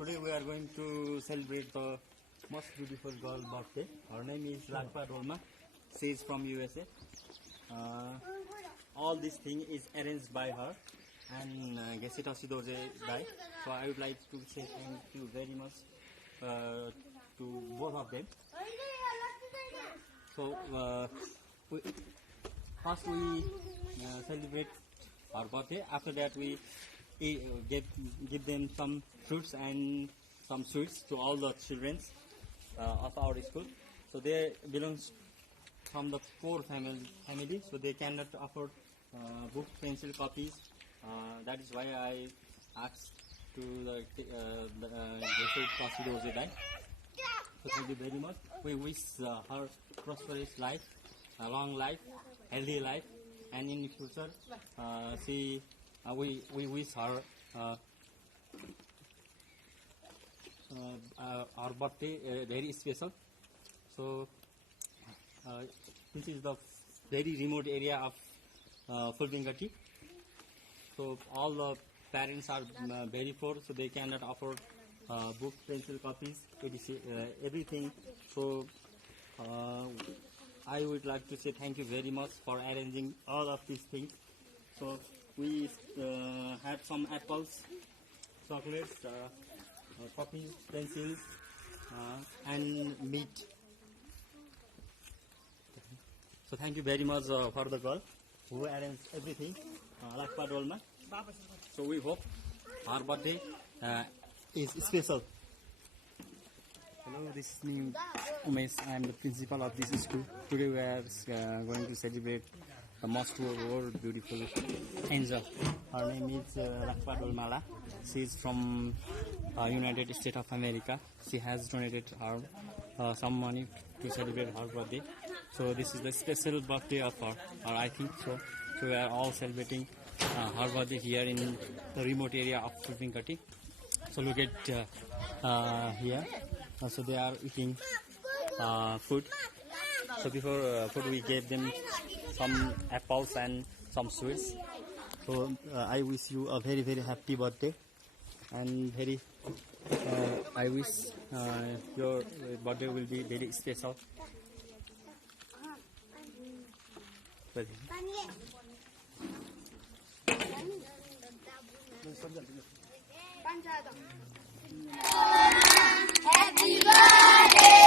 today we are going to celebrate the most beautiful girl birthday. Her name is Lakpa Dolma. She is from USA. All this thing is arranged by her and Gesita Sidoje Dai. So I would like to say thank you very much to both of them. So first we celebrate our birthday. After that we give them some fruits and some sweets to all the children of our school. So they belongs from the poor family, so they cannot afford book, pencil, copies. That is why I asked to the so thank you very much. We wish her prosperous life, a long life, healthy life, and in the future, we wish her our birthday very special. So this is the very remote area of Fulbingati. So all the parents are very poor, so they cannot afford book, pencil, copies, everything. So I would like to say thank you very much for arranging all of these things. So we had some apples, chocolates, copies, pencils, and meat. So thank you very much for the girl who arranged everything, Lakpa Dolma. So we hope our birthday is special. Hello, this is me, Umesh. I am the principal of this school. Today we are going to celebrate the most world beautiful angel. Her name is Lakpa Dolmala. She is from United States of America. She has donated her some money to celebrate her birthday. So this is the special birthday of her, or I think so. So we are all celebrating her birthday here in the remote area of Fulbingati. So look at here. So they are eating food. So before food we gave them some apples and some sweets. So I wish you a very very happy birthday, and very I wish your birthday will be very special. Happy birthday